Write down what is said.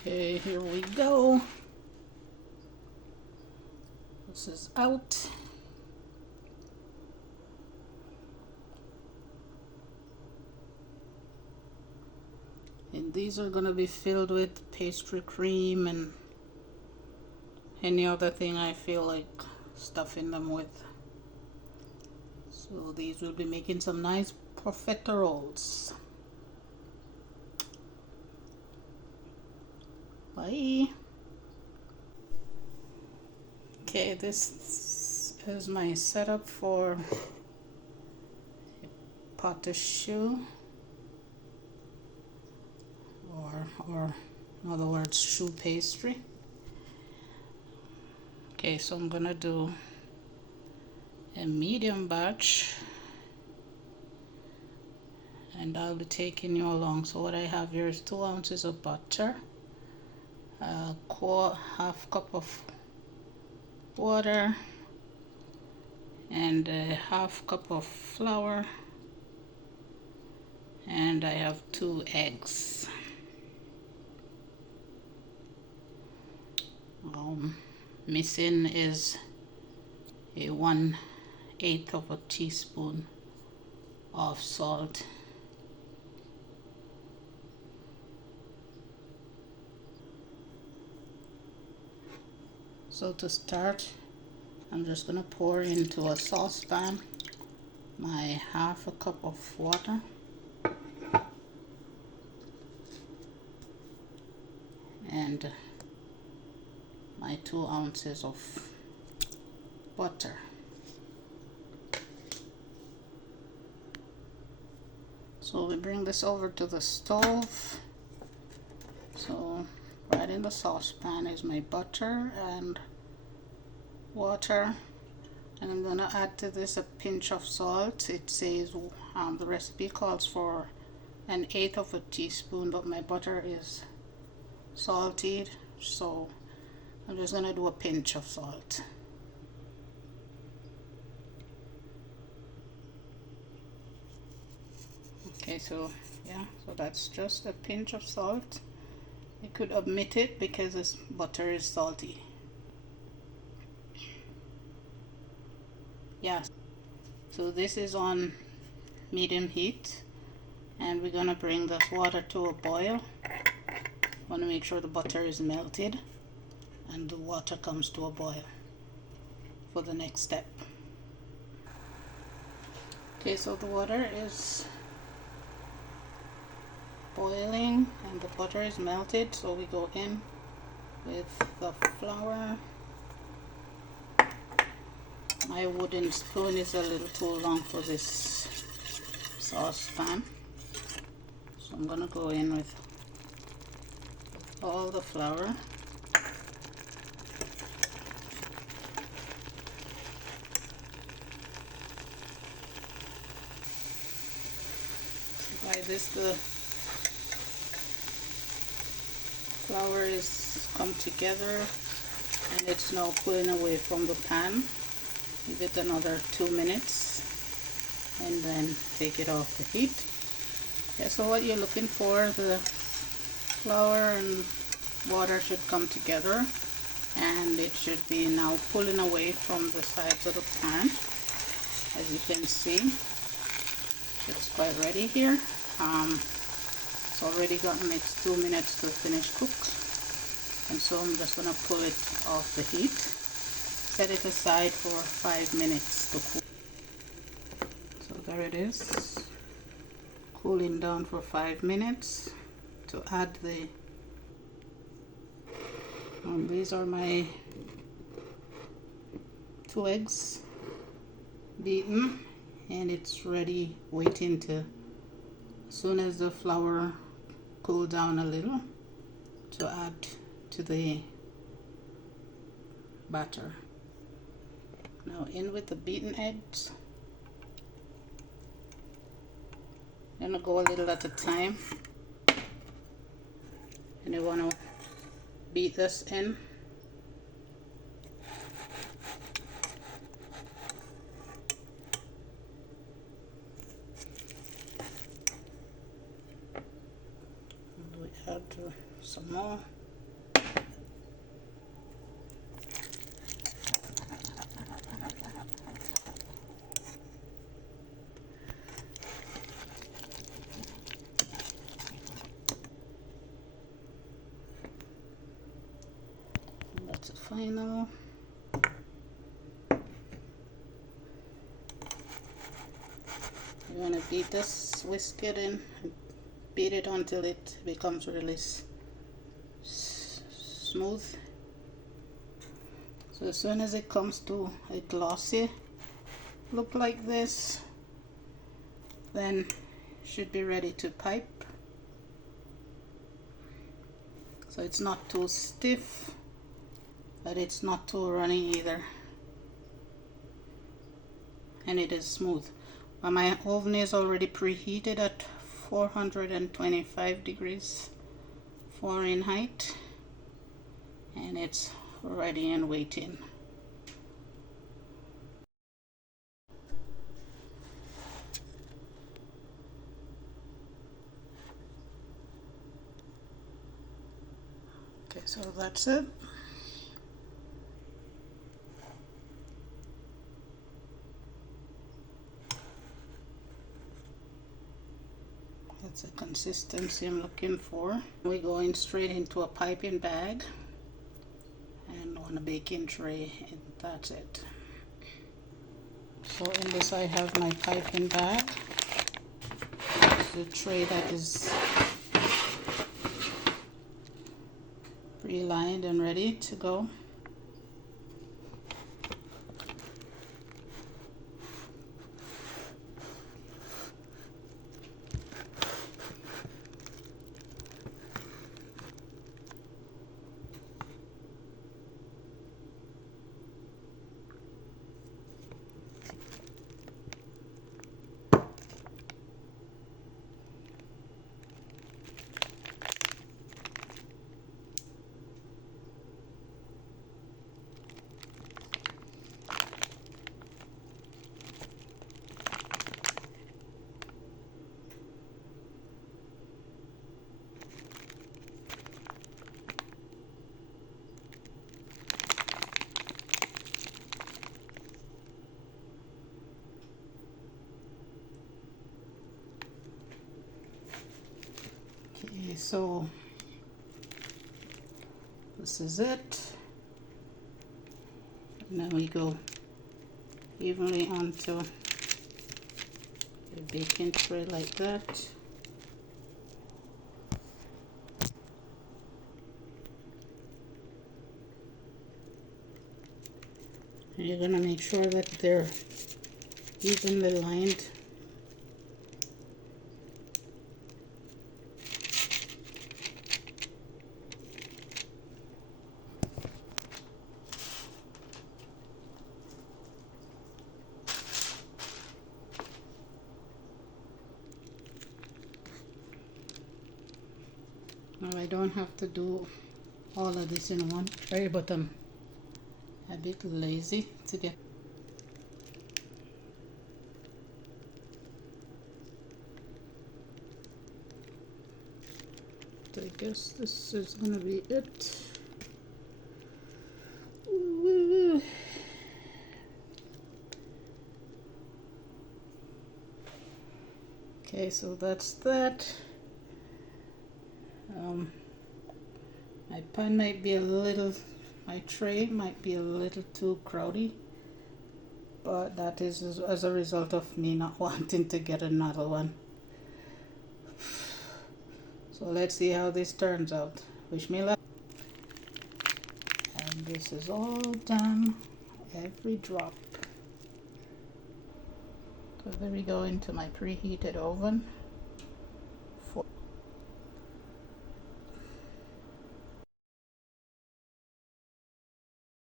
Okay, here we go. This is out. And these are going to be filled with pastry cream and any other thing I feel like stuffing them with. So these will be making some nice profiteroles. Bye. Okay, this is my setup for a pot de choux, or in other words, choux pastry. Okay, so I'm gonna do a medium batch, and I'll be taking you along. So what I have here is 2 ounces of butter, half cup of water, and a half cup of flour, and I have 2 eggs. Missing is a 1/8 of a teaspoon of salt. So to start, I'm just gonna pour into a saucepan my half a cup of water, and my 2 ounces of butter. So we bring this over to the stove. So right in the saucepan is my butter and water, and I'm gonna add to this a pinch of salt. It says the recipe calls for 1/8 of a teaspoon, but my butter is salted, so I'm just gonna do a pinch of salt. Okay, so yeah, so that's just a pinch of salt. You could omit it because this butter is salty. Yeah, so this is on medium heat, and we're gonna bring this water to a boil. Want to make sure the butter is melted and the water comes to a boil for the next step. Okay, so the water is boiling and the butter is melted, so we go in with the flour. My wooden spoon is a little too long for this saucepan, so I'm gonna go in with all the flour. By this, the flour is come together and it's now pulling away from the pan. Give it another 2 minutes and then take it off the heat. Yeah, so what you're looking for, the flour and water should come together, and it should be now pulling away from the sides of the pan. As you can see, it's quite ready here. It's already gotten its 2 minutes to finish cooked, and so I'm just gonna pull it off the heat. Set it aside for 5 minutes to cool. So there it is, cooling down for 5 minutes. To add the these are my 2 eggs beaten, and it's ready, waiting to, as soon as the flour cool down a little, to add to the batter. Now in with the beaten eggs. I'm gonna go a little at a time, and you want to beat this in. And we add some more. the final. You want to beat this, whisk it in, beat it until it becomes really smooth. So as soon as it comes to a glossy look like this, then should be ready to pipe. So it's not too stiff, but it's not too runny either, and it is smooth. But my oven is already preheated at 425 degrees Fahrenheit, and it's ready and waiting. Okay, so that's it. That's the consistency I'm looking for. We're going straight into a piping bag and on a baking tray, and that's it. So in this I have my piping bag. It's the tray that is pre-lined and ready to go. Okay, so this is it. And then we go evenly onto the baking tray like that. And you're going to make sure that they're evenly lined. Now I don't have to do all of this in one tray, but I'm a bit lazy to get. So I guess this is gonna be it. Okay, so that's that. My pan might be a little, my tray might be a little too crowdy, but that is as a result of me not wanting to get another one. So let's see how this turns out. Wish me luck. And this is all done, every drop. So there we go into my preheated oven.